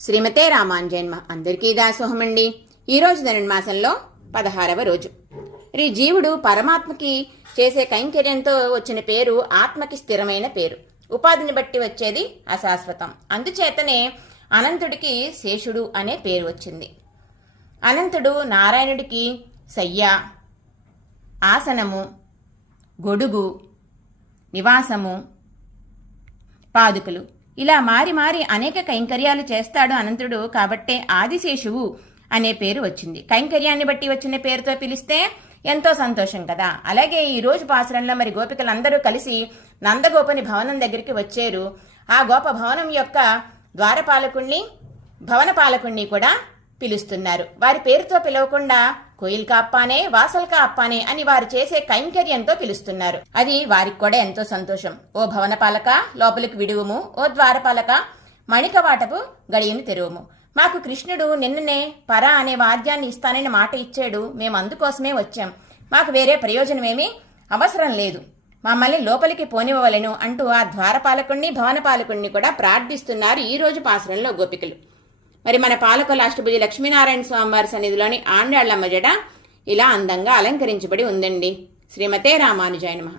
శ్రీమతే రామాంజన్మ అందరికీ దాసోహమండి. ఈరోజు ధనుర్మాసంలో 16వ రోజు. ఈ జీవుడు పరమాత్మకి చేసే కైంకర్యంతో వచ్చిన పేరు ఆత్మకి స్థిరమైన పేరు. ఉపాధిని బట్టి వచ్చేది అశాశ్వతం. అందుచేతనే అనంతుడికి శేషుడు అనే పేరు వచ్చింది. అనంతుడు నారాయణుడికి శయ్య, ఆసనము, గొడుగు, నివాసము, పాదుకలు ఇలా మారి మారి అనేక కైంకర్యాలు చేస్తాడు అనంతుడు. కాబట్టే ఆదిశేషువు అనే పేరు వచ్చింది. కైంకర్యాన్ని బట్టి వచ్చిన పేరుతో పిలిస్తే ఎంతో సంతోషం కదా. అలాగే ఈ రోజు పాసురంలో మరి గోపికలందరూ కలిసి నందగోపని భవనం దగ్గరికి వచ్చారు. ఆ గోప భవనం యొక్క ద్వారపాలకుణ్ణి, భవన పాలకుణ్ణి కూడా పిలుస్తున్నారు. వారి పేరుతో పిలవకుండా కోయిల్ కాప్పానే, వాసల్ కాప్పానే అని వారు చేసే కైంకర్యంతో పిలుస్తున్నారు. అది వారికి కూడా ఎంతో సంతోషం. ఓ భవనపాలక లోపలికి విడువుము, ఓ ద్వారపాలక మణికవాటపు గడియను తెరువుము. మాకు కృష్ణుడు నిన్ననే పర అనే వాద్యాన్ని ఇస్తానని మాట ఇచ్చాడు. మేము అందుకోసమే వచ్చాం. మాకు వేరే ప్రయోజనమేమీ అవసరం లేదు. మమ్మల్ని లోపలికి పోనివ్వవలెను అంటూ ఆ ద్వారపాలకుణ్ణి, భవనపాలకుణ్ణి కూడా ప్రార్థిస్తున్నారు ఈ రోజు పాసురంలో గోపికలు. మరి మన పాలకుల అష్టభుజి లక్ష్మీనారాయణ స్వామివారి సన్నిధిలోని ఆండాళ్లమ్మ జడ ఇలా అందంగా అలంకరించబడి ఉందండి. శ్రీమతే రామానుజాయ నమః.